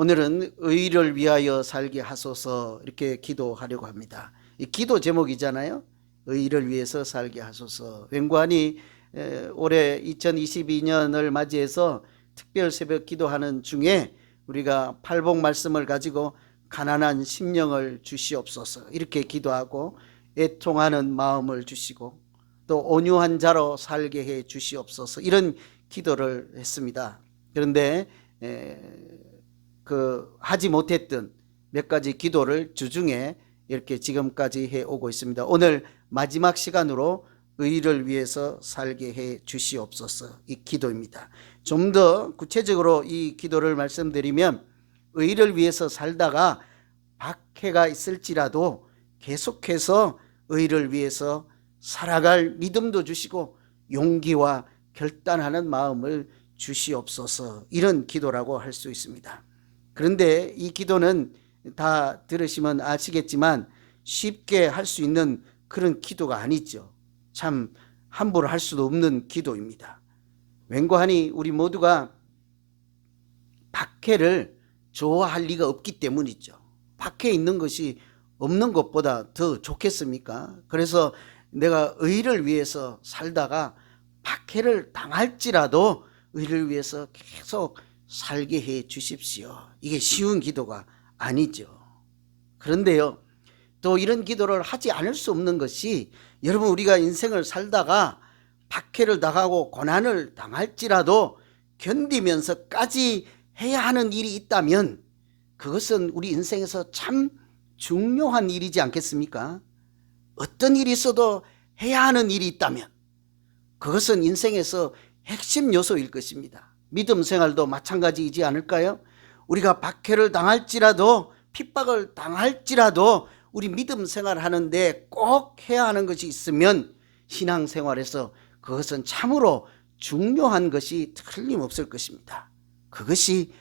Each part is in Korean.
오늘은 의를 위하여 살게 하소서 이렇게 기도하려고 합니다. 이 기도 제목이잖아요. 의를 위해서 살게 하소서. 웬관히 올해 2022년을 맞이해서 특별 새벽 기도하는 중에 우리가 팔복 말씀을 가지고 가난한 심령을 주시옵소서 이렇게 기도하고, 애통하는 마음을 주시고 또 온유한 자로 살게 해 주시옵소서 이런 기도를 했습니다. 그런데 하지 못했던 몇 가지 기도를 주중에 이렇게 지금까지 해오고 있습니다. 오늘 마지막 시간으로 의를 위해서 살게 해 주시옵소서 이 기도입니다. 좀 더 구체적으로 이 기도를 말씀드리면, 의를 위해서 살다가 박해가 있을지라도 계속해서 의를 위해서 살아갈 믿음도 주시고 용기와 결단하는 마음을 주시옵소서, 이런 기도라고 할 수 있습니다. 그런데 이 기도는 다 들으시면 아시겠지만 쉽게 할 수 있는 그런 기도가 아니죠. 참 함부로 할 수도 없는 기도입니다. 웬고하니 우리 모두가 박해를 좋아할 리가 없기 때문이죠. 박해 있는 것이 없는 것보다 더 좋겠습니까? 그래서 내가 의를 위해서 살다가 박해를 당할지라도 의를 위해서 계속 살게 해 주십시오. 이게 쉬운 기도가 아니죠. 그런데요, 또 이런 기도를 하지 않을 수 없는 것이, 여러분, 우리가 인생을 살다가 박해를 당하고 고난을 당할지라도 견디면서까지 해야 하는 일이 있다면 그것은 우리 인생에서 참 중요한 일이지 않겠습니까? 어떤 일이 있어도 해야 하는 일이 있다면 그것은 인생에서 핵심 요소일 것입니다. 믿음 생활도 마찬가지이지 않을까요? 우리가 박해를 당할지라도, 핍박을 당할지라도 우리 믿음 생활하는데 꼭 해야 하는 것이 있으면 신앙생활에서 그것은 참으로 중요한 것이 틀림없을 것입니다. 그것이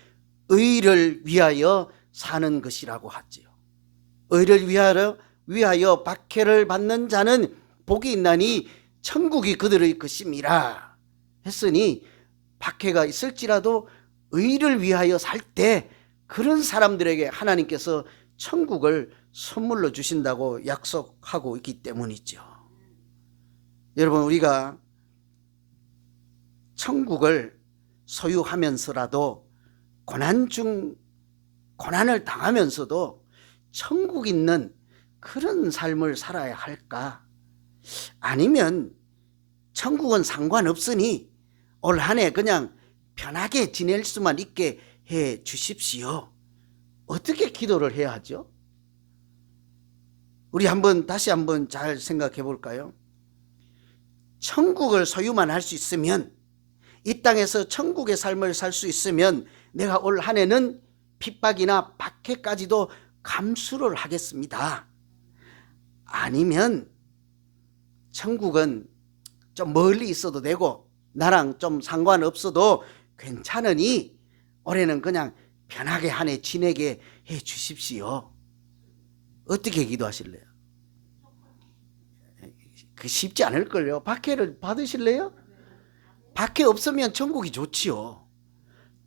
의를 위하여 사는 것이라고 하지요. 의를 위하여 박해를 받는 자는 복이 있나니 천국이 그들의 것임이라 했으니, 박해가 있을지라도 의를 위하여 살 때 그런 사람들에게 하나님께서 천국을 선물로 주신다고 약속하고 있기 때문이죠. 여러분, 우리가 천국을 소유하면서라도 고난을 당하면서도 천국 있는 그런 삶을 살아야 할까? 아니면 천국은 상관없으니 올 한 해 그냥 편하게 지낼 수만 있게 해 주십시오. 어떻게 기도를 해야 하죠? 우리 다시 한번 잘 생각해 볼까요? 천국을 소유만 할 수 있으면, 이 땅에서 천국의 삶을 살 수 있으면 내가 올 한 해는 핍박이나 박해까지도 감수를 하겠습니다. 아니면 천국은 좀 멀리 있어도 되고 나랑 좀 상관없어도 괜찮으니 올해는 그냥 편하게 한 해 지내게 해 주십시오. 어떻게 기도하실래요? 그 쉽지 않을걸요. 박해를 받으실래요? 박해 없으면 천국이 좋지요.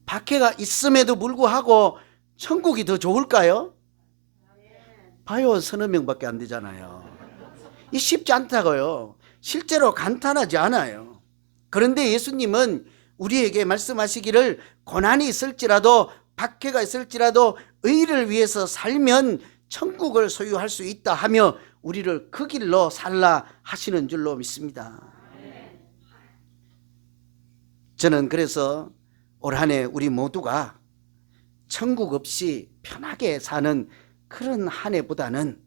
박해가 있음에도 불구하고 천국이 더 좋을까요? 봐요, 서너 명밖에 안 되잖아요. 이 쉽지 않다고요. 실제로 간단하지 않아요. 그런데 예수님은 우리에게 말씀하시기를, 고난이 있을지라도 박해가 있을지라도 의를 위해서 살면 천국을 소유할 수 있다 하며 우리를 그 길로 살라 하시는 줄로 믿습니다. 저는 그래서 올 한 해 우리 모두가 천국 없이 편하게 사는 그런 한 해보다는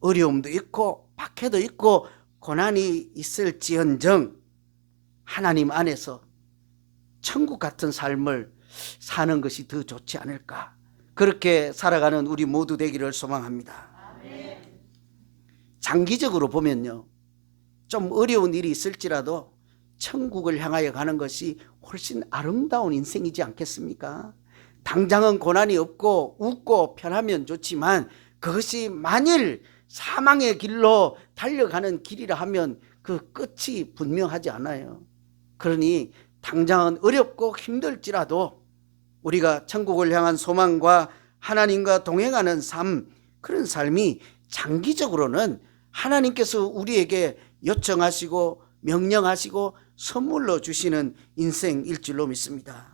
어려움도 있고 박해도 있고 고난이 있을지언정 하나님 안에서 천국 같은 삶을 사는 것이 더 좋지 않을까, 그렇게 살아가는 우리 모두 되기를 소망합니다. 장기적으로 보면요, 좀 어려운 일이 있을지라도 천국을 향하여 가는 것이 훨씬 아름다운 인생이지 않겠습니까? 당장은 고난이 없고 웃고 편하면 좋지만 그것이 만일 사망의 길로 달려가는 길이라 하면 그 끝이 분명하지 않아요. 그러니 당장은 어렵고 힘들지라도 우리가 천국을 향한 소망과 하나님과 동행하는 삶, 그런 삶이 장기적으로는 하나님께서 우리에게 요청하시고 명령하시고 선물로 주시는 인생일 줄로 믿습니다.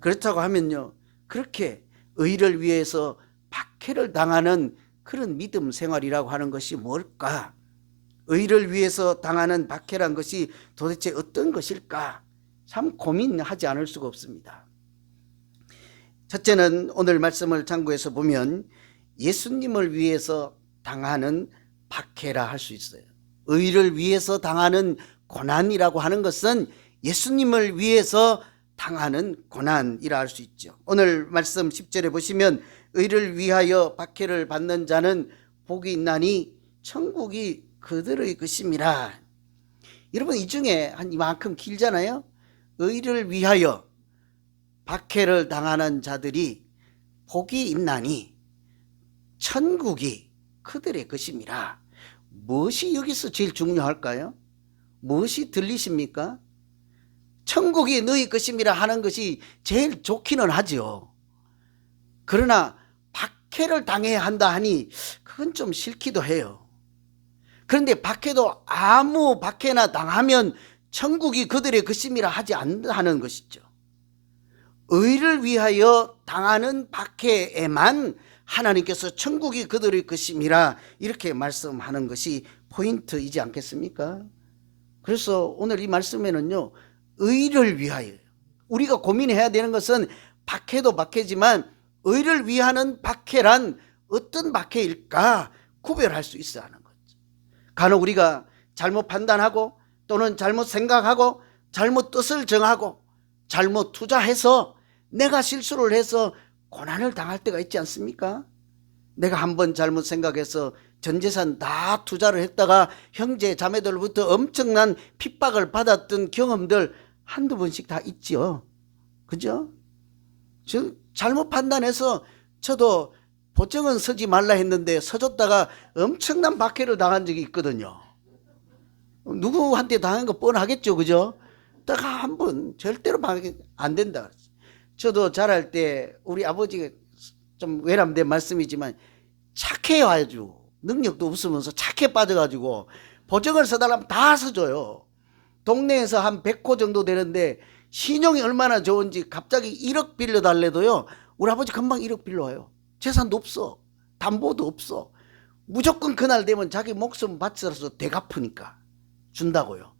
그렇다고 하면요, 그렇게 의를 위해서 박해를 당하는 그런 믿음 생활이라고 하는 것이 뭘까? 의를 위해서 당하는 박해란 것이 도대체 어떤 것일까? 참 고민하지 않을 수가 없습니다. 첫째는 오늘 말씀을 참고해서 보면 예수님을 위해서 당하는 박해라 할 수 있어요. 의를 위해서 당하는 고난이라고 하는 것은 예수님을 위해서 당하는 고난이라 할 수 있죠. 오늘 말씀 10절에 보시면 의를 위하여 박해를 받는 자는 복이 있나니 천국이 그들의 것임이라. 여러분, 이 중에 한 이만큼 길잖아요. 의를 위하여 박해를 당하는 자들이 복이 있나니 천국이 그들의 것임이라. 무엇이 여기서 제일 중요할까요? 무엇이 들리십니까? 천국이 너희 것임이라 하는 것이 제일 좋기는 하죠. 그러나 박해를 당해야 한다 하니 그건 좀 싫기도 해요. 그런데 박해도 아무 박해나 당하면 천국이 그들의 것임이라 하지 않는 것이죠. 의를 위하여 당하는 박해에만 하나님께서 천국이 그들의 것임이라 이렇게 말씀하는 것이 포인트이지 않겠습니까? 그래서 오늘 이 말씀에는요, 의를 위하여, 우리가 고민해야 되는 것은 박해도 박해지만 의를 위하는 박해란 어떤 박해일까 구별할 수 있어야 하는 거죠. 간혹 우리가 잘못 판단하고 또는 잘못 생각하고 잘못 뜻을 정하고 잘못 투자해서 내가 실수를 해서 고난을 당할 때가 있지 않습니까? 내가 한번 잘못 생각해서 전 재산 다 투자를 했다가 형제 자매들로부터 엄청난 핍박을 받았던 경험들 한두 번씩 다 있죠. 그죠? 잘못 판단해서 저도 보증은 서지 말라 했는데 서줬다가 엄청난 박해를 당한 적이 있거든요. 누구한테 당한 거 뻔하겠죠. 그죠? 딱 한 번 절대로 안 된다. 저도 자랄 때 우리 아버지가 좀 외람된 말씀이지만 착해요. 아주 능력도 없으면서 착해 빠져가지고 보증을 서달라면 다 서줘요. 동네에서 한 100호 정도 되는데 신용이 얼마나 좋은지 갑자기 1억 빌려달래도요, 우리 아버지 금방 1억 빌려와요. 재산도 없어, 담보도 없어. 무조건 그날 되면 자기 목숨 바쳐서 되갚으니까 준다고요.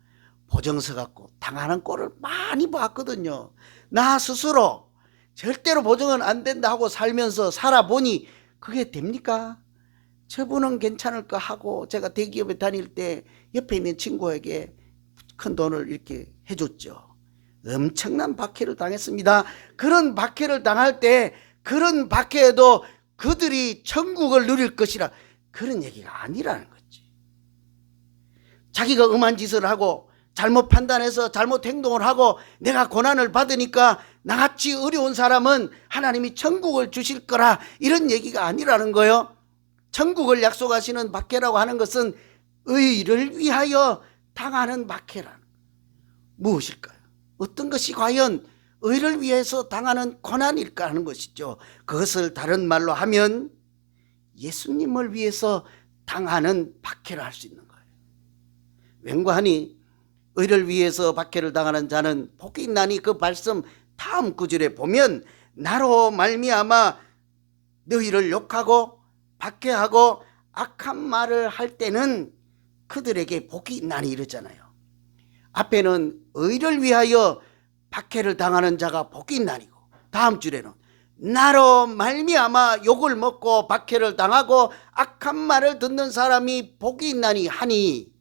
보증서 갖고 당하는 꼴을 많이 봤거든요. 나 스스로 절대로 보증은 안 된다 하고 살면서 살아보니 그게 됩니까? 저분은 괜찮을까 하고 제가 대기업에 다닐 때 옆에 있는 친구에게 큰 돈을 이렇게 해줬죠. 엄청난 박해를 당했습니다. 그런 박해를 당할 때 그런 박해에도 그들이 천국을 누릴 것이라, 그런 얘기가 아니라는 거지. 자기가 음한 짓을 하고 잘못 판단해서 잘못 행동을 하고 내가 고난을 받으니까 나같이 어려운 사람은 하나님이 천국을 주실 거라, 이런 얘기가 아니라는 거예요. 천국을 약속하시는 박해라고 하는 것은 의를 위하여 당하는 박해라는 무엇일까요? 어떤 것이 과연 의를 위해서 당하는 고난일까 하는 것이죠. 그것을 다른 말로 하면 예수님을 위해서 당하는 박해를 할 수 있는 거예요. 왠고하니 의를 위해서 박해를 당하는 자는 복이 있나니, 그 말씀 다음 구절에 보면 나로 말미암아 너희를 욕하고 박해하고 악한 말을 할 때는 그들에게 복이 있나니 이러잖아요. 앞에는 의를 위하여 박해를 당하는 자가 복이 있나니고, 다음 줄에는 나로 말미암아 욕을 먹고 박해를 당하고 악한 말을 듣는 사람이 복이 있나니 하니,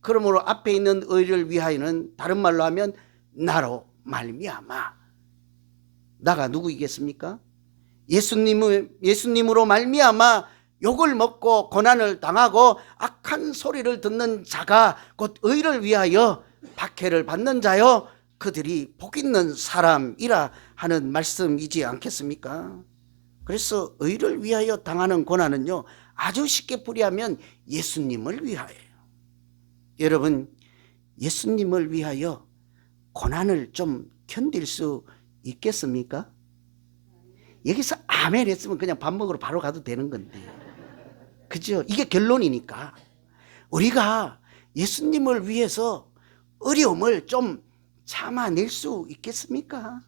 그러므로 앞에 있는 의를 위하여는 다른 말로 하면 나로 말미암아, 나가 누구이겠습니까? 예수님으로 말미암아 욕을 먹고 고난을 당하고 악한 소리를 듣는 자가 곧 의를 위하여 박해를 받는 자요, 그들이 복 있는 사람이라 하는 말씀이지 않겠습니까? 그래서 의를 위하여 당하는 고난은요, 아주 쉽게 풀이하면 예수님을 위하여요. 여러분, 예수님을 위하여 고난을 좀 견딜 수 있겠습니까? 여기서 아멘 했으면 그냥 밥 먹으러 바로 가도 되는 건데. 그죠? 이게 결론이니까. 우리가 예수님을 위해서 어려움을 좀 참아낼 수 있겠습니까?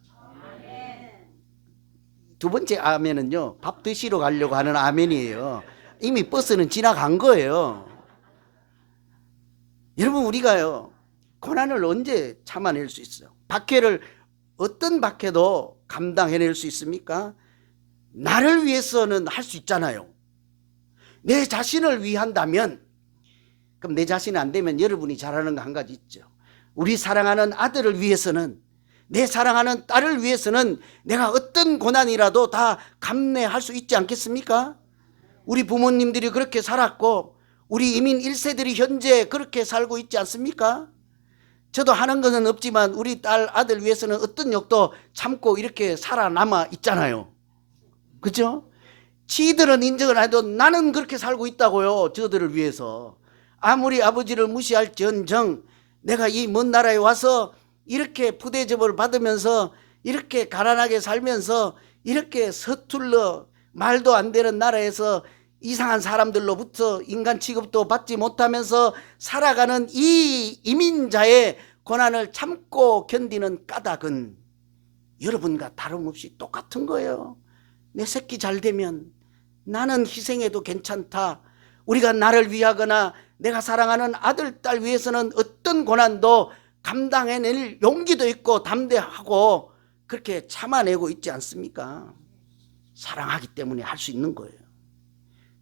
두 번째 아멘은요, 밥 드시러 가려고 하는 아멘이에요. 이미 버스는 지나간 거예요. 여러분, 우리가요, 고난을 언제 참아낼 수 있어요? 박해를 어떤 박해도 감당해낼 수 있습니까? 나를 위해서는 할 수 있잖아요. 내 자신을 위한다면, 그럼 내 자신이 안 되면 여러분이 잘하는 거 한 가지 있죠. 우리 사랑하는 아들을 위해서는, 내 사랑하는 딸을 위해서는 내가 어떤 고난이라도 다 감내할 수 있지 않겠습니까? 우리 부모님들이 그렇게 살았고 우리 이민 1세들이 현재 그렇게 살고 있지 않습니까? 저도 하는 것은 없지만 우리 딸 아들 위해서는 어떤 욕도 참고 이렇게 살아남아 있잖아요. 그죠? 지들은 인정을 안 해도 나는 그렇게 살고 있다고요. 저들을 위해서. 아무리 아버지를 무시할지언정 내가 이 먼 나라에 와서 이렇게 푸대접을 받으면서 이렇게 가난하게 살면서 이렇게 서툴러 말도 안 되는 나라에서 이상한 사람들로부터 인간 취급도 받지 못하면서 살아가는 이 이민자의 고난을 참고 견디는 까닭은 여러분과 다름없이 똑같은 거예요. 내 새끼 잘 되면 나는 희생해도 괜찮다. 우리가 나를 위하거나 내가 사랑하는 아들, 딸 위해서는 어떤 고난도 감당해낼 용기도 있고 담대하고 그렇게 참아내고 있지 않습니까? 사랑하기 때문에 할 수 있는 거예요.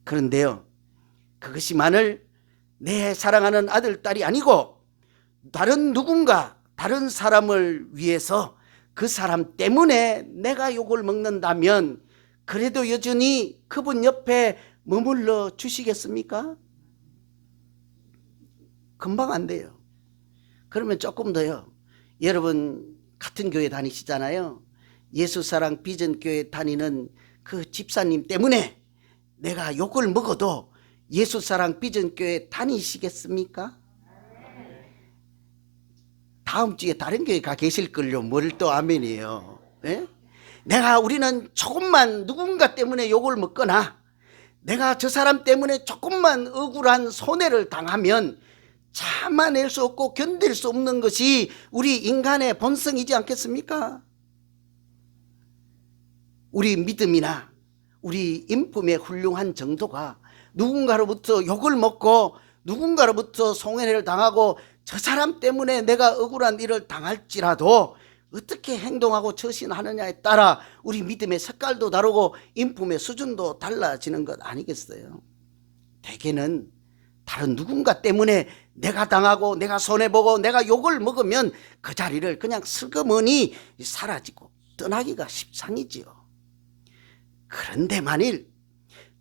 그런데요, 그것이만을 내 사랑하는 아들, 딸이 아니고 다른 누군가, 다른 사람을 위해서 그 사람 때문에 내가 욕을 먹는다면 그래도 여전히 그분 옆에 머물러 주시겠습니까? 금방 안 돼요. 그러면 조금 더요. 여러분 같은 교회 다니시잖아요. 예수사랑 비전교회 다니는 그 집사님 때문에 내가 욕을 먹어도 예수사랑 비전교회 다니시겠습니까? 다음 주에 다른 교회 가 계실걸요. 뭘 또 아멘이에요. 네? 우리는 조금만 누군가 때문에 욕을 먹거나 내가 저 사람 때문에 조금만 억울한 손해를 당하면 참아낼 수 없고 견딜 수 없는 것이 우리 인간의 본성이지 않겠습니까? 우리 믿음이나 우리 인품의 훌륭한 정도가 누군가로부터 욕을 먹고 누군가로부터 손해를 당하고 저 사람 때문에 내가 억울한 일을 당할지라도 어떻게 행동하고 처신하느냐에 따라 우리 믿음의 색깔도 다르고 인품의 수준도 달라지는 것 아니겠어요? 대개는 다른 누군가 때문에 내가 당하고 내가 손해보고 내가 욕을 먹으면 그 자리를 그냥 슬그머니 사라지고 떠나기가 십상이지요. 그런데 만일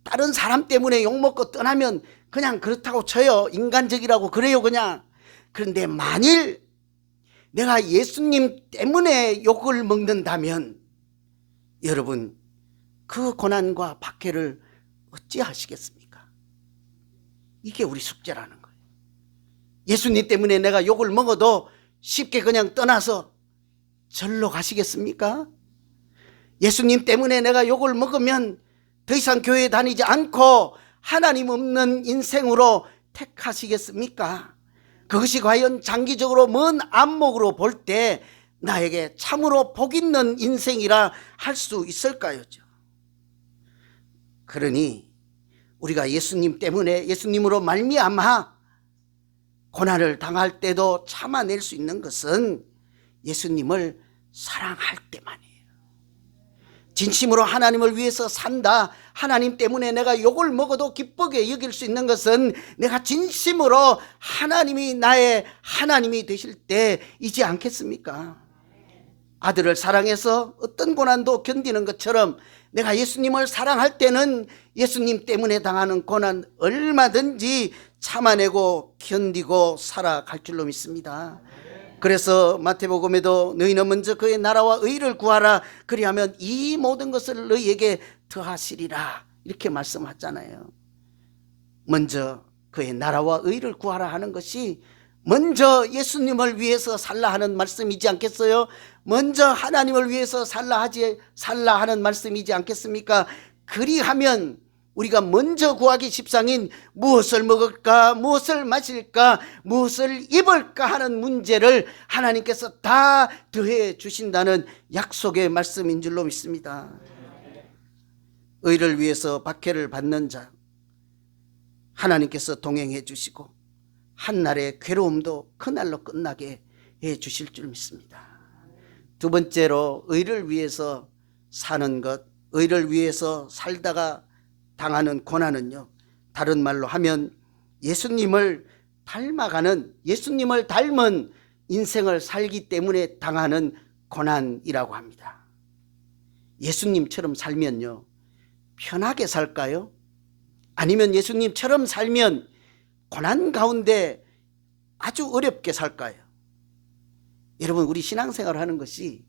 다른 사람 때문에 욕먹고 떠나면 그냥 그렇다고 쳐요. 인간적이라고 그래요 그냥. 그런데 만일 내가 예수님 때문에 욕을 먹는다면 여러분 그 고난과 박해를 어찌하시겠습니까? 이게 우리 숙제라는 거예요. 예수님 때문에 내가 욕을 먹어도 쉽게 그냥 떠나서 절로 가시겠습니까? 예수님 때문에 내가 욕을 먹으면 더 이상 교회에 다니지 않고 하나님 없는 인생으로 택하시겠습니까? 그것이 과연 장기적으로 먼 안목으로 볼 때 나에게 참으로 복 있는 인생이라 할 수 있을까요? 그러니 우리가 예수님 때문에 예수님으로 말미암아 고난을 당할 때도 참아낼 수 있는 것은 예수님을 사랑할 때만이에요. 진심으로 하나님을 위해서 산다. 하나님 때문에 내가 욕을 먹어도 기쁘게 여길 수 있는 것은 내가 진심으로 하나님이 나의 하나님이 되실 때이지 않겠습니까? 아들을 사랑해서 어떤 고난도 견디는 것처럼 내가 예수님을 사랑할 때는 예수님 때문에 당하는 고난 얼마든지 참아내고 견디고 살아갈 줄로 믿습니다. 그래서 마태복음에도 너희는 먼저 그의 나라와 의를 구하라 그리하면 이 모든 것을 너희에게 더하시리라 이렇게 말씀하잖아요. 먼저 그의 나라와 의를 구하라 하는 것이 먼저 예수님을 위해서 살라 하는 말씀이지 않겠어요? 먼저 하나님을 위해서 살라 하는 말씀이지 않겠습니까? 그리하면 우리가 먼저 구하기 십상인 무엇을 먹을까, 무엇을 마실까, 무엇을 입을까 하는 문제를 하나님께서 다 더해 주신다는 약속의 말씀인 줄로 믿습니다. 의를 위해서 박해를 받는 자 하나님께서 동행해 주시고 한날의 괴로움도 그날로 끝나게 해 주실 줄 믿습니다. 두 번째로 의를 위해서 사는 것, 의를 위해서 살다가 당하는 고난은요, 다른 말로 하면 예수님을 닮아가는, 예수님을 닮은 인생을 살기 때문에 당하는 고난이라고 합니다. 예수님처럼 살면요, 편하게 살까요? 아니면 예수님처럼 살면 고난 가운데 아주 어렵게 살까요? 여러분, 우리 신앙생활을 하는 것이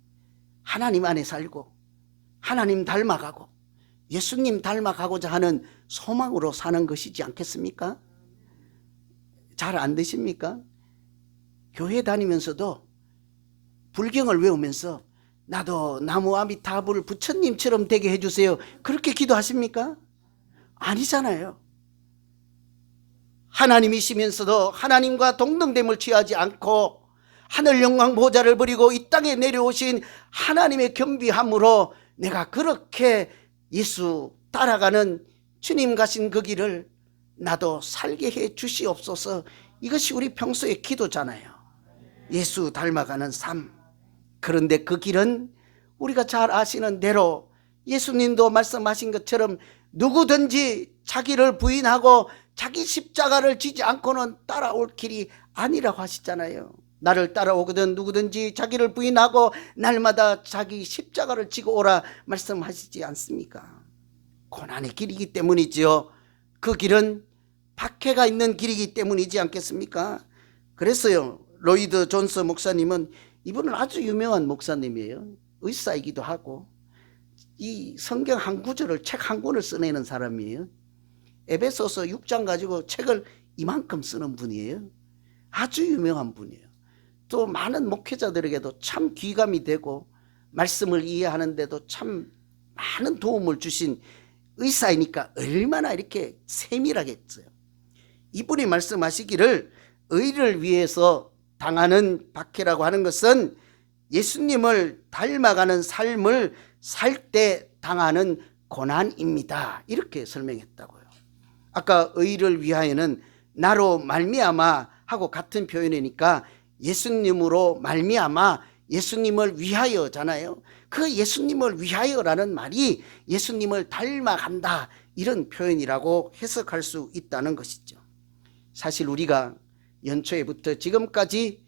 하나님 안에 살고 하나님 닮아가고 예수님 닮아가고자 하는 소망으로 사는 것이지 않겠습니까? 잘 안 되십니까? 교회 다니면서도 불경을 외우면서 나도 나무 아미타불 부처님처럼 되게 해주세요, 그렇게 기도하십니까? 아니잖아요. 하나님이시면서도 하나님과 동등됨을 취하지 않고 하늘 영광 보좌를 버리고 이 땅에 내려오신 하나님의 겸비함으로 내가 그렇게 예수 따라가는 주님 가신 그 길을 나도 살게 해 주시옵소서. 이것이 우리 평소의 기도잖아요. 예수 닮아가는 삶. 그런데 그 길은 우리가 잘 아시는 대로 예수님도 말씀하신 것처럼 누구든지 자기를 부인하고 자기 십자가를 지지 않고는 따라올 길이 아니라고 하시잖아요. 나를 따라오거든 누구든지 자기를 부인하고 날마다 자기 십자가를 지고 오라 말씀하시지 않습니까? 고난의 길이기 때문이지요. 그 길은 박해가 있는 길이기 때문이지 않겠습니까? 그래서요, 로이드 존스 목사님은, 이분은 아주 유명한 목사님이에요. 의사이기도 하고 이 성경 한 구절을, 책 한 권을 써내는 사람이에요. 에베소서 6장 가지고 책을 이만큼 쓰는 분이에요. 아주 유명한 분이에요. 또 많은 목회자들에게도 참 귀감이 되고 말씀을 이해하는데도 참 많은 도움을 주신 의사이니까 얼마나 이렇게 세밀하겠어요. 이분이 말씀하시기를 의를 위해서 당하는 박해라고 하는 것은 예수님을 닮아가는 삶을 살 때 당하는 고난입니다, 이렇게 설명했다고요. 아까 의를 위하여는 나로 말미암아 하고 같은 표현이니까 예수님으로 말미암아 예수님을 위하여잖아요. 그 예수님을 위하여라는 말이 예수님을 닮아간다, 이런 표현이라고 해석할 수 있다는 것이죠. 사실 우리가 연초에부터 지금까지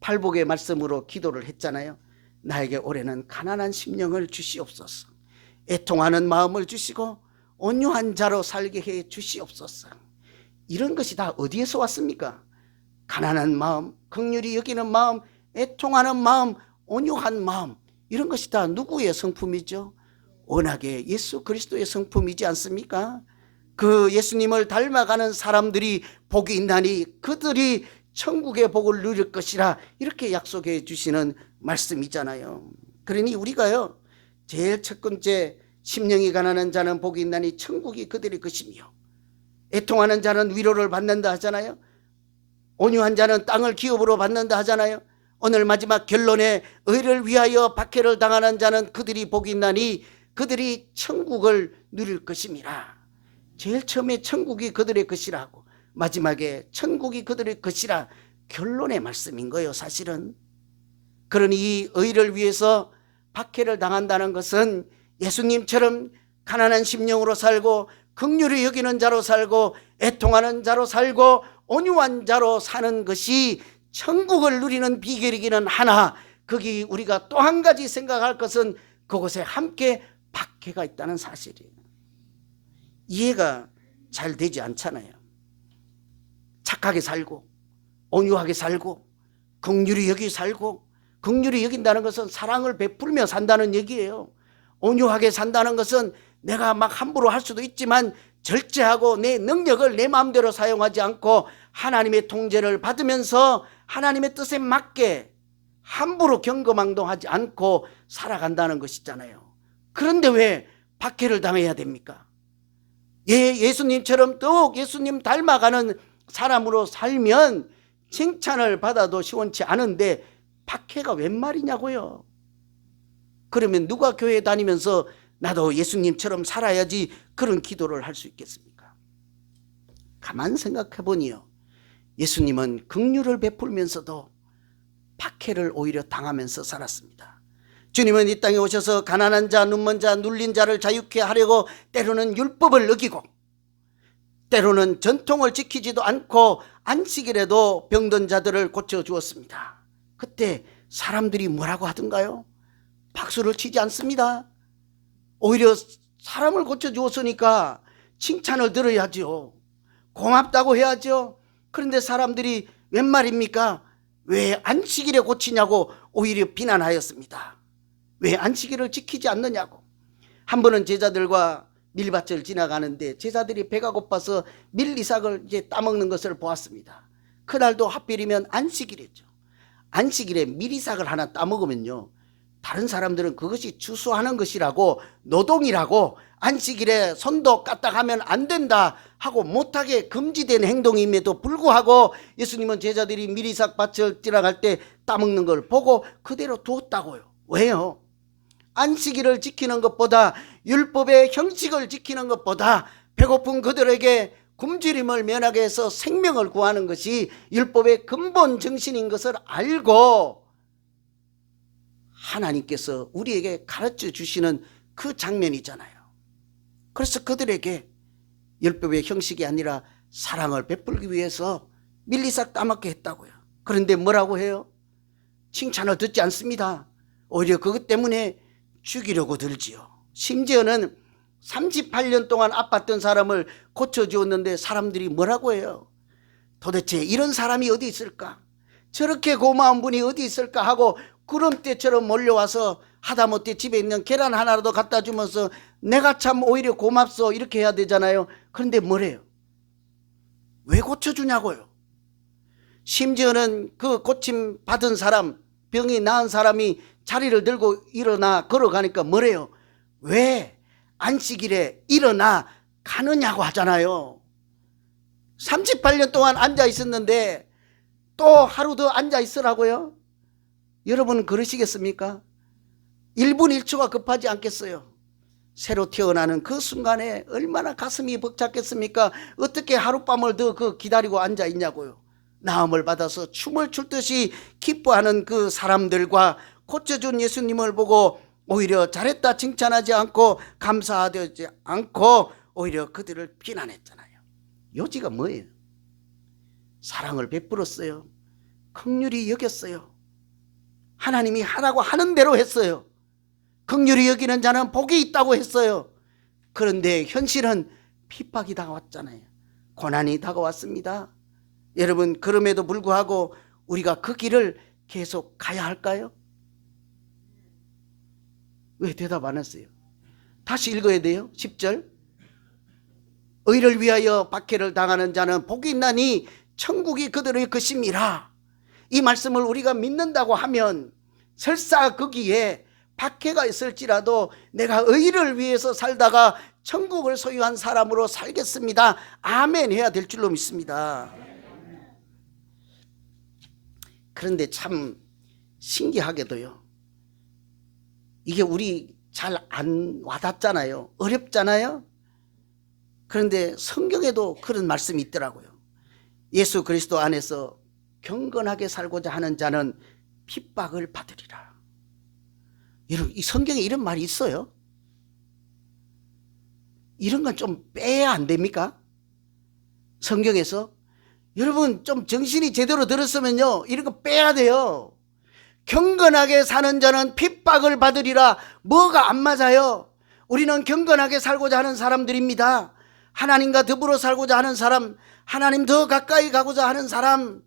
팔복의 말씀으로 기도를 했잖아요. 나에게 올해는 가난한 심령을 주시옵소서, 애통하는 마음을 주시고 온유한 자로 살게 해 주시옵소서. 이런 것이 다 어디에서 왔습니까? 가난한 마음, 긍휼히 여기는 마음, 애통하는 마음, 온유한 마음, 이런 것이 다 누구의 성품이죠? 워낙에 예수 그리스도의 성품이지 않습니까? 그 예수님을 닮아가는 사람들이 복이 있나니 그들이 천국의 복을 누릴 것이라, 이렇게 약속해 주시는 말씀이잖아요. 그러니 우리가요, 제일 첫 번째, 심령이 가난한 자는 복이 있나니 천국이 그들의 것이며, 애통하는 자는 위로를 받는다 하잖아요. 온유한 자는 땅을 기업으로 받는다 하잖아요. 오늘 마지막 결론에 의를 위하여 박해를 당하는 자는 그들이 복이 있나니 그들이 천국을 누릴 것임이라. 제일 처음에 천국이 그들의 것이라고, 마지막에 천국이 그들의 것이라, 결론의 말씀인 거예요, 사실은. 그러니 이 의를 위해서 박해를 당한다는 것은 예수님처럼 가난한 심령으로 살고 긍휼히 여기는 자로 살고 애통하는 자로 살고 온유한 자로 사는 것이 천국을 누리는 비결이기는 하나, 거기 우리가 또 한 가지 생각할 것은 그곳에 함께 박해가 있다는 사실이에요. 이해가 잘 되지 않잖아요. 착하게 살고 온유하게 살고 긍휼히 여기 살고, 긍휼히 여긴다는 것은 사랑을 베풀며 산다는 얘기예요. 온유하게 산다는 것은 내가 막 함부로 할 수도 있지만 절제하고 내 능력을 내 마음대로 사용하지 않고 하나님의 통제를 받으면서 하나님의 뜻에 맞게 함부로 경거망동하지 않고 살아간다는 것이잖아요. 그런데 왜 박해를 당해야 됩니까? 예수님처럼 더욱 예수님 닮아가는 사람으로 살면 칭찬을 받아도 시원치 않은데 박해가 웬 말이냐고요. 그러면 누가 교회 다니면서 나도 예수님처럼 살아야지 그런 기도를 할 수 있겠습니까? 가만 생각해 보니요, 예수님은 긍휼을 베풀면서도 박해를 오히려 당하면서 살았습니다. 주님은 이 땅에 오셔서 가난한 자, 눈먼 자, 눌린 자를 자유케 하려고 때로는 율법을 어기고 때로는 전통을 지키지도 않고 안식일에도 병든 자들을 고쳐주었습니다. 그때 사람들이 뭐라고 하던가요? 박수를 치지 않습니다. 오히려 사람을 고쳐주었으니까 칭찬을 들어야죠. 고맙다고 해야죠. 그런데 사람들이 웬 말입니까? 왜 안식일에 고치냐고 오히려 비난하였습니다. 왜 안식일을 지키지 않느냐고. 한 번은 제자들과 밀밭을 지나가는데 제자들이 배가 고파서 밀리삭을 이제 따먹는 것을 보았습니다. 그날도 하필이면 안식일이죠. 안식일에 밀리삭을 하나 따먹으면요, 다른 사람들은 그것이 추수하는 것이라고, 노동이라고, 안식일에 손도 까딱하면 안 된다 하고 못하게 금지된 행동임에도 불구하고 예수님은 제자들이 미리삭 밭을 지나갈 때 따먹는 걸 보고 그대로 두었다고요. 왜요? 안식일을 지키는 것보다, 율법의 형식을 지키는 것보다 배고픈 그들에게 굶주림을 면하게 해서 생명을 구하는 것이 율법의 근본 정신인 것을 알고 하나님께서 우리에게 가르쳐 주시는 그 장면이잖아요. 그래서 그들에게 율법의 형식이 아니라 사랑을 베풀기 위해서 밀리삭 따먹게 했다고요. 그런데 뭐라고 해요? 칭찬을 듣지 않습니다. 오히려 그것 때문에 죽이려고 들지요. 심지어는 38년 동안 아팠던 사람을 고쳐주었는데 사람들이 뭐라고 해요? 도대체 이런 사람이 어디 있을까? 저렇게 고마운 분이 어디 있을까 하고 구름대처럼 몰려와서 하다못해 집에 있는 계란 하나라도 갖다 주면서 내가 참 오히려 고맙소 이렇게 해야 되잖아요. 그런데 뭐래요? 왜 고쳐주냐고요. 심지어는 그 고침 받은 사람, 병이 나은 사람이 자리를 들고 일어나 걸어가니까 뭐래요? 왜 안식일에 일어나 가느냐고 하잖아요. 38년 동안 앉아 있었는데 또 하루 더 앉아 있으라고요? 여러분 그러시겠습니까? 1분 1초가 급하지 않겠어요? 새로 태어나는 그 순간에 얼마나 가슴이 벅찼겠습니까? 어떻게 하룻밤을 더 기다리고 앉아 있냐고요. 나음을 받아서 춤을 출 듯이 기뻐하는 그 사람들과 고쳐준 예수님을 보고 오히려 잘했다 칭찬하지 않고 감사하지 않고 오히려 그들을 비난했잖아요. 요지가 뭐예요? 사랑을 베풀었어요. 긍휼히 여겼어요. 하나님이 하라고 하는 대로 했어요. 긍휼히 여기는 자는 복이 있다고 했어요. 그런데 현실은 핍박이 다가왔잖아요. 고난이 다가왔습니다. 여러분 그럼에도 불구하고 우리가 그 길을 계속 가야 할까요? 왜 대답 안 했어요? 다시 읽어야 돼요. 10절. 의를 위하여 박해를 당하는 자는 복이 있나니 천국이 그들의 것임이라. 이 말씀을 우리가 믿는다고 하면 설사 거기에 박해가 있을지라도 내가 의를 위해서 살다가 천국을 소유한 사람으로 살겠습니다. 아멘 해야 될 줄로 믿습니다. 그런데 참 신기하게도요, 이게 우리 잘 안 와닿잖아요. 어렵잖아요. 그런데 성경에도 그런 말씀이 있더라고요. 예수 그리스도 안에서 경건하게 살고자 하는 자는 핍박을 받으리라. 여러분 이 성경에 이런 말이 있어요? 이런 건 좀 빼야 안 됩니까? 성경에서 여러분 좀 정신이 제대로 들었으면요 이런 거 빼야 돼요. 경건하게 사는 자는 핍박을 받으리라. 뭐가 안 맞아요? 우리는 경건하게 살고자 하는 사람들입니다. 하나님과 더불어 살고자 하는 사람, 하나님 더 가까이 가고자 하는 사람,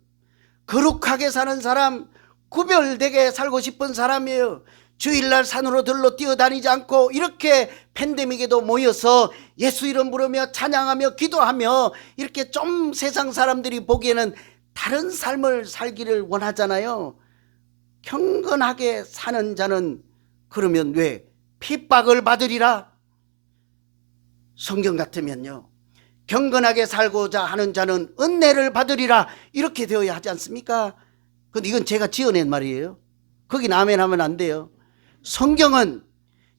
거룩하게 사는 사람, 구별되게 살고 싶은 사람이에요. 주일날 산으로 들러 뛰어다니지 않고 이렇게 팬데믹에도 모여서 예수 이름 부르며 찬양하며 기도하며 이렇게 좀 세상 사람들이 보기에는 다른 삶을 살기를 원하잖아요. 경건하게 사는 자는 그러면 왜 핍박을 받으리라? 성경 같으면요, 경건하게 살고자 하는 자는 은혜를 받으리라 이렇게 되어야 하지 않습니까? 근데 이건 제가 지어낸 말이에요. 거기 아멘 하면 안 돼요. 성경은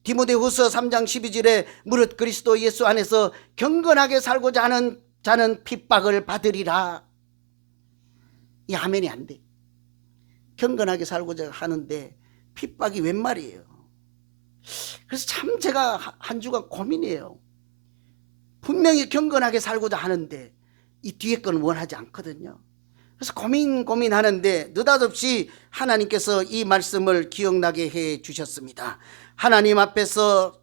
디모데후서 3장 12절에 무릇 그리스도 예수 안에서 경건하게 살고자 하는 자는 핍박을 받으리라. 이 아멘이 안 돼. 경건하게 살고자 하는데 핍박이 웬 말이에요. 그래서 참 제가 한 주간 고민이에요. 분명히 경건하게 살고자 하는데 이 뒤에 건 원하지 않거든요. 그래서 고민하는데 느닷없이 하나님께서 이 말씀을 기억나게 해 주셨습니다. 하나님 앞에서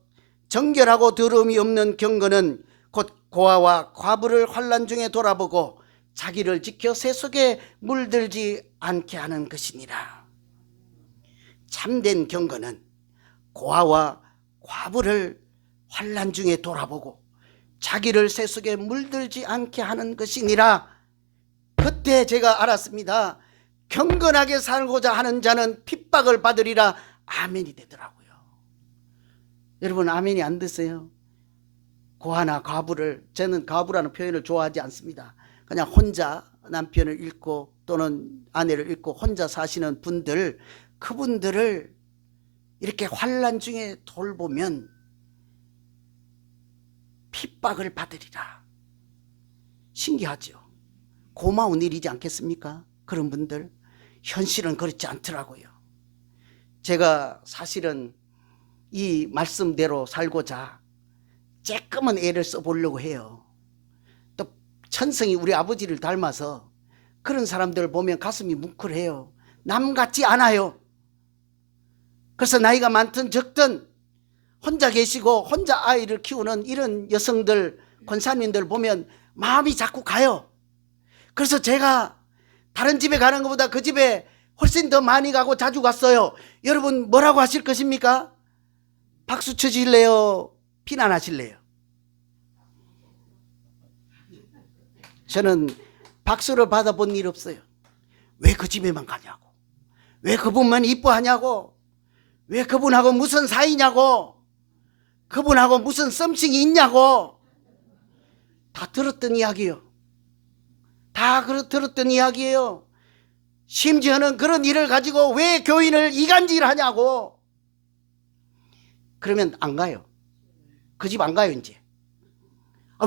정결하고 더러움이 없는 경건은 곧 고아와 과부를 환난 중에 돌아보고 자기를 지켜 새 속에 물들지 않게 하는 것이니라. 참된 경건은 고아와 과부를 환난 중에 돌아보고 자기를 새 속에 물들지 않게 하는 것이니라. 그때 제가 알았습니다. 경건하게 살고자 하는 자는 핍박을 받으리라. 아멘이 되더라고요. 여러분 아멘이 안 드세요? 고아나 과부를, 저는 과부라는 표현을 좋아하지 않습니다. 그냥 혼자 남편을 잃고 또는 아내를 잃고 혼자 사시는 분들, 그분들을 이렇게 환난 중에 돌보면 핍박을 받으리라. 신기하죠? 고마운 일이지 않겠습니까? 그런 분들. 현실은 그렇지 않더라고요. 제가 사실은 이 말씀대로 살고자 조금은 애를 써보려고 해요. 또 천성이 우리 아버지를 닮아서 그런 사람들을 보면 가슴이 뭉클해요. 남 같지 않아요. 그래서 나이가 많든 적든 혼자 계시고 혼자 아이를 키우는 이런 여성들, 권사님들 보면 마음이 자꾸 가요. 그래서 제가 다른 집에 가는 것보다 그 집에 훨씬 더 많이 가고 자주 갔어요. 여러분 뭐라고 하실 것입니까? 박수 쳐주실래요? 비난하실래요? 저는 박수를 받아본 일 없어요. 왜 그 집에만 가냐고, 왜 그분만 이뻐하냐고, 왜 그분하고 무슨 사이냐고, 그분하고 무슨 썸씽이 있냐고. 다 들었던 이야기예요. 다 들었던 이야기예요. 심지어는 그런 일을 가지고 왜 교인을 이간질하냐고. 그러면 안 가요. 그 집 안 가요 이제.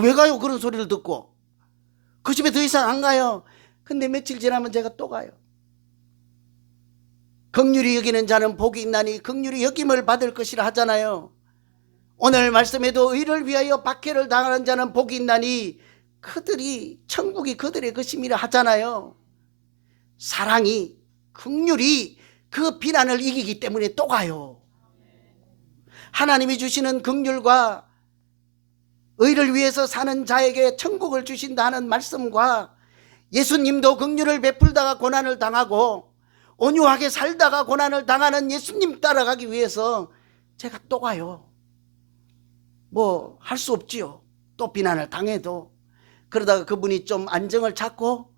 왜 가요? 그런 소리를 듣고. 그 집에 더 이상 안 가요. 근데 며칠 지나면 제가 또 가요. 긍휼히 여기는 자는 복이 있나니 긍휼히 여김을 받을 것이라 하잖아요. 오늘 말씀에도 의를 위하여 박해를 당하는 자는 복이 있나니 그들이 천국이 그들의 것임이라 하잖아요. 사랑이, 긍휼이 그 비난을 이기기 때문에 또 가요. 하나님이 주시는 긍휼과 의를 위해서 사는 자에게 천국을 주신다는 말씀과 예수님도 긍휼을 베풀다가 고난을 당하고 온유하게 살다가 고난을 당하는 예수님 따라가기 위해서 제가 또 가요. 뭐 할 수 없지요. 또 비난을 당해도. 그러다가 그분이 좀 안정을 찾고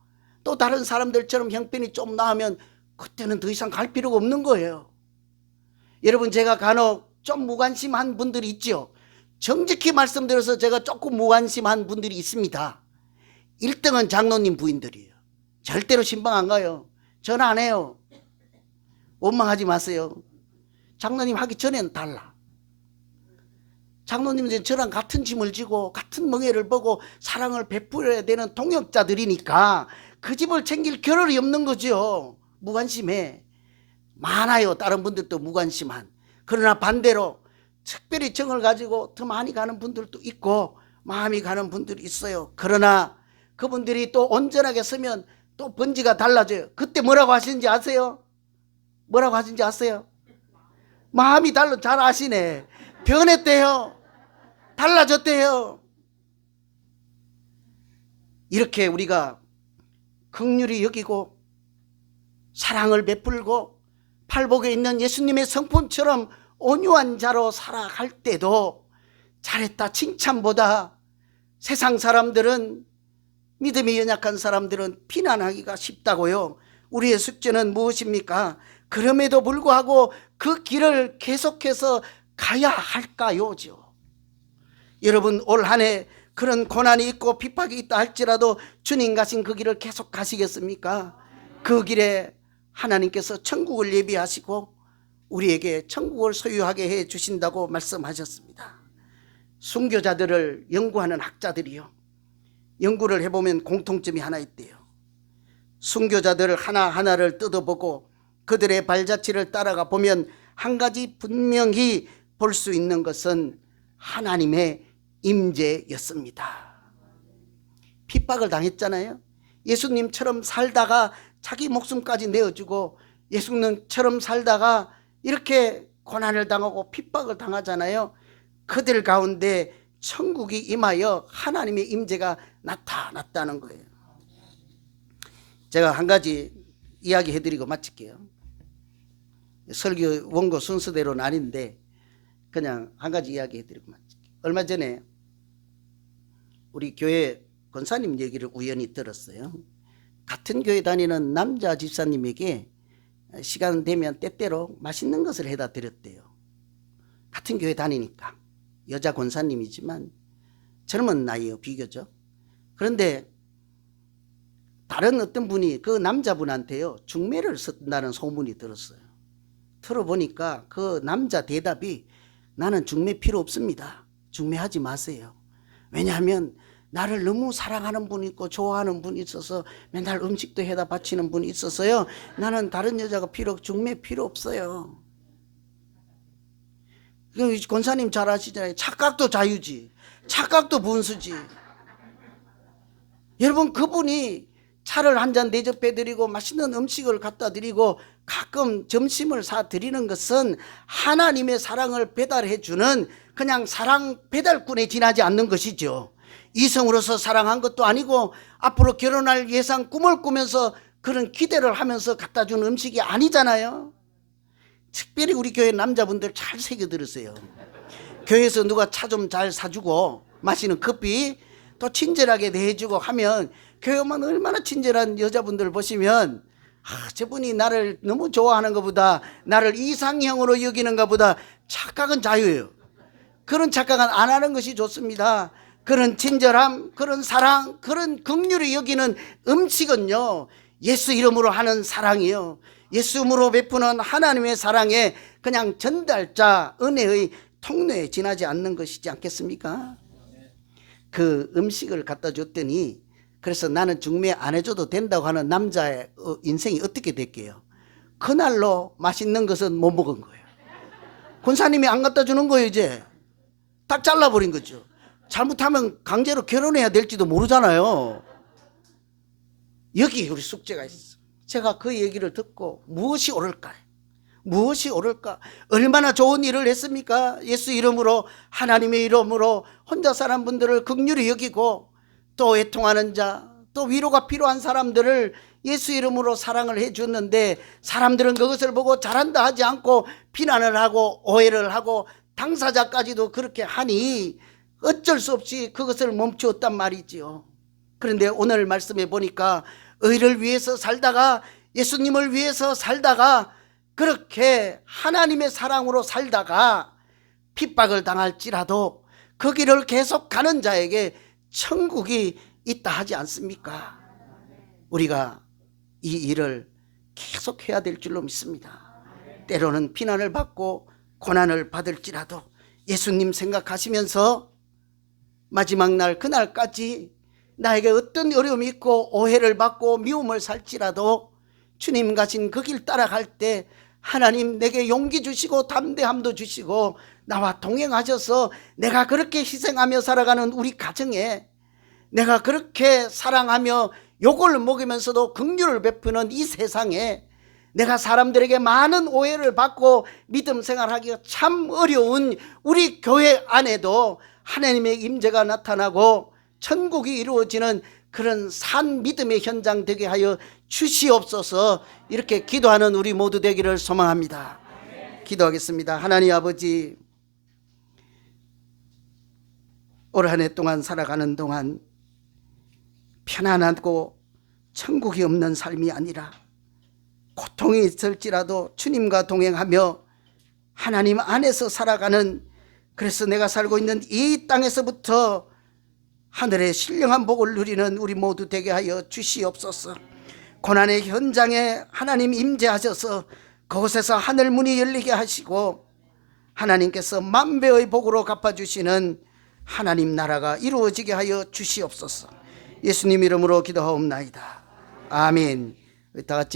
또 다른 사람들처럼 형편이 좀 나으면 그때는 더 이상 갈 필요가 없는 거예요. 여러분 제가 간혹 좀 무관심한 분들이 있죠. 정직히 말씀드려서 제가 조금 무관심한 분들이 있습니다. 1등은 장로님 부인들이에요. 절대로 신방 안 가요. 전화 안 해요. 원망하지 마세요. 장로님 하기 전에는 달라. 장로님은 저랑 같은 짐을 지고 같은 멍에를 보고 사랑을 베풀어야 되는 동역자들이니까 그 집을 챙길 겨를이 없는 거죠. 무관심해. 많아요. 다른 분들도 무관심한. 그러나 반대로 특별히 정을 가지고 더 많이 가는 분들도 있고 마음이 가는 분들이 있어요. 그러나 그분들이 또 온전하게 서면 또 번지가 달라져요. 그때 뭐라고 하시는지 아세요? 뭐라고 하시는지 아세요? 마음이 달라. 잘 아시네. 변했대요. 달라졌대요. 이렇게 우리가 긍휼히 여기고 사랑을 베풀고 팔복에 있는 예수님의 성품처럼 온유한 자로 살아갈 때도 잘했다 칭찬보다 세상 사람들은, 믿음이 연약한 사람들은 비난하기가 쉽다고요. 우리의 숙제는 무엇입니까? 그럼에도 불구하고 그 길을 계속해서 가야 할까요? 여러분, 올 한 해 그런 고난이 있고 핍박이 있다 할지라도 주님 가신 그 길을 계속 가시겠습니까? 그 길에 하나님께서 천국을 예비하시고 우리에게 천국을 소유하게 해 주신다고 말씀하셨습니다. 순교자들을 연구하는 학자들이요, 연구를 해보면 공통점이 하나 있대요. 순교자들 하나하나를 뜯어보고 그들의 발자취를 따라가 보면 한 가지 분명히 볼 수 있는 것은 하나님의 임재였습니다. 핍박을 당했잖아요. 예수님처럼 살다가 자기 목숨까지 내어주고 예수님처럼 살다가 이렇게 고난을 당하고 핍박을 당하잖아요. 그들 가운데 천국이 임하여 하나님의 임재가 나타났다는 거예요. 제가 한 가지 이야기해드리고 마칠게요. 설교 원고 순서대로는 아닌데 그냥 한 가지 이야기해드리고 마칠게요. 얼마 전에 우리 교회 권사님 얘기를 우연히 들었어요. 같은 교회 다니는 남자 집사님에게 시간 되면 때때로 맛있는 것을 해다 드렸대요. 같은 교회 다니니까. 여자 권사님이지만 젊은 나이요, 비교적. 그런데 다른 어떤 분이 그 남자분한테요 중매를 쓴다는 소문이 들었어요. 들어보니까 그 남자 대답이, 나는 중매 필요 없습니다. 중매하지 마세요. 왜냐하면 나를 너무 사랑하는 분이 있고 좋아하는 분이 있어서 맨날 음식도 해다 바치는 분이 있어서요, 나는 다른 여자가 중매 필요 없어요. 권사님 잘 아시잖아요. 착각도 자유지, 착각도 분수지. 여러분, 그분이 차를 한 잔 대접해드리고 맛있는 음식을 갖다 드리고 가끔 점심을 사드리는 것은 하나님의 사랑을 배달해주는 그냥 사랑 배달꾼에 지나지 않는 것이죠. 이성으로서 사랑한 것도 아니고 앞으로 결혼할 예상 꿈을 꾸면서 그런 기대를 하면서 갖다 주는 음식이 아니잖아요. 특별히 우리 교회 남자분들 잘 새겨 들으세요. 교회에서 누가 차 좀 잘 사주고 마시는 커피 또 친절하게 대해주고 하면 교회만 얼마나 친절한 여자분들 보시면, 저분이 나를 너무 좋아하는 것보다, 나를 이상형으로 여기는 것보다 착각은 자유예요. 그런 착각은 안 하는 것이 좋습니다. 그런 친절함, 그런 사랑, 그런 긍휼히 여기는 음식은요, 예수 이름으로 하는 사랑이요, 예수 이름으로 베푸는 하나님의 사랑에 그냥 전달자, 은혜의 통로에 지나지 않는 것이지 않겠습니까? 그 음식을 갖다 줬더니, 그래서 나는 중매 안 해줘도 된다고 하는 남자의 인생이 어떻게 됐게요? 그날로 맛있는 것은 못 먹은 거예요. 권사님이 안 갖다 주는 거예요. 이제 딱 잘라버린 거죠. 잘못하면 강제로 결혼해야 될지도 모르잖아요. 여기 우리 숙제가 있어. 제가 그 얘기를 듣고 무엇이 옳을까? 무엇이 옳을까? 얼마나 좋은 일을 했습니까? 예수 이름으로, 하나님의 이름으로 혼자 사는 분들을 긍휼히 여기고 또 애통하는 자, 또 위로가 필요한 사람들을 예수 이름으로 사랑을 해줬는데, 사람들은 그것을 보고 잘한다 하지 않고 비난을 하고 오해를 하고 당사자까지도 그렇게 하니 어쩔 수 없이 그것을 멈추었단 말이지요. 그런데 오늘 말씀해 보니까 의를 위해서 살다가, 예수님을 위해서 살다가, 그렇게 하나님의 사랑으로 살다가 핍박을 당할지라도 그 길을 계속 가는 자에게 천국이 있다 하지 않습니까? 우리가 이 일을 계속 해야 될 줄로 믿습니다. 때로는 비난을 받고 고난을 받을지라도 예수님 생각하시면서 마지막 날 그날까지 나에게 어떤 어려움이 있고 오해를 받고 미움을 살지라도 주님 가신 그 길 따라갈 때 하나님 내게 용기 주시고 담대함도 주시고 나와 동행하셔서 내가 그렇게 희생하며 살아가는 우리 가정에, 내가 그렇게 사랑하며 욕을 먹이면서도 긍휼을 베푸는 이 세상에, 내가 사람들에게 많은 오해를 받고 믿음 생활하기가 참 어려운 우리 교회 안에도 하나님의 임재가 나타나고 천국이 이루어지는 그런 산 믿음의 현장 되게 하여 주시옵소서. 이렇게 기도하는 우리 모두 되기를 소망합니다. 기도하겠습니다. 하나님 아버지, 올 한 해 동안 살아가는 동안 편안하고 천국이 없는 삶이 아니라 고통이 있을지라도 주님과 동행하며 하나님 안에서 살아가는, 그래서 내가 살고 있는 이 땅에서부터 하늘의 신령한 복을 누리는 우리 모두 되게 하여 주시옵소서. 고난의 현장에 하나님 임재하셔서 그곳에서 하늘 문이 열리게 하시고 하나님께서 만배의 복으로 갚아주시는 하나님 나라가 이루어지게 하여 주시옵소서. 예수님 이름으로 기도하옵나이다. 아멘. 다 같이